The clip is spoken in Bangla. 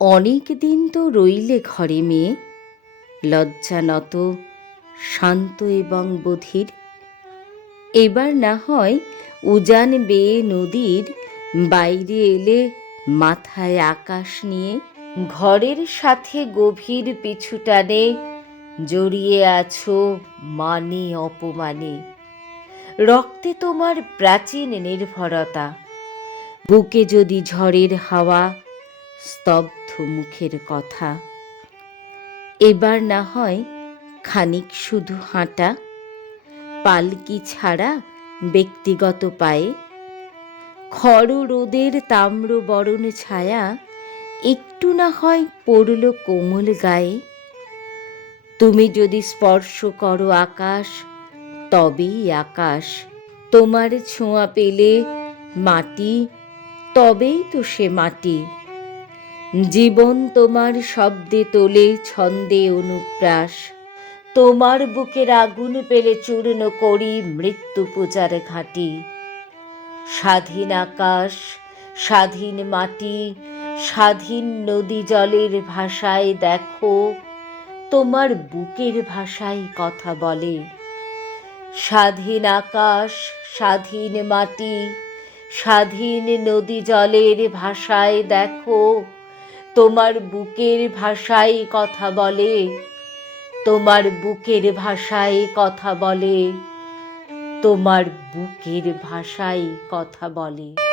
অনেক দিন তো রইলে ঘরে মেয়ে। লজ্জা নত, শান্ত এবং বধির। এবার না হয় উজান বেয়ে নদীর বাইরে এলে মাথায় আকাশ নিয়ে ঘরের সাথে গভীর পিছুটানে জড়িয়ে আছো মানে অপমানে। রক্তে তোমার প্রাচীন নির্ভরতা, বুকে যদি ঝড়ের হাওয়া, স্তব্ধ মুখের কথা। এবার না হয় খানিক শুধু হাঁটা, পালকি ছাড়া ব্যক্তিগত পায়ে। খড় রোদের তাম্র বরণ ছায়া, একটু না হয় পড়ল কোমল গায়ে। তুমি যদি স্পর্শ করো আকাশ, তবেই আকাশ। তোমার ছোঁয়া পেলে মাটি, তবেই তো সে মাটি। জীবন তোমার শব্দে তোলে ছন্দে অনুপ্রাস। তোমার বুকের আগুন পেলে চূর্ণ করি মৃত্যু পূজার ঘাটি। স্বাধীন আকাশ, স্বাধীন মাটি, স্বাধীন নদী জলের ভাষায় দেখো, তোমার বুকের ভাষায় কথা বলে। স্বাধীন আকাশ, স্বাধীন মাটি, স্বাধীন নদী জলের ভাষায় দেখো তোমার বুকের ভাষায় কথা বলে, তোমার বুকের ভাষায় কথা বলে, তোমার বুকের ভাষায় কথা বলে।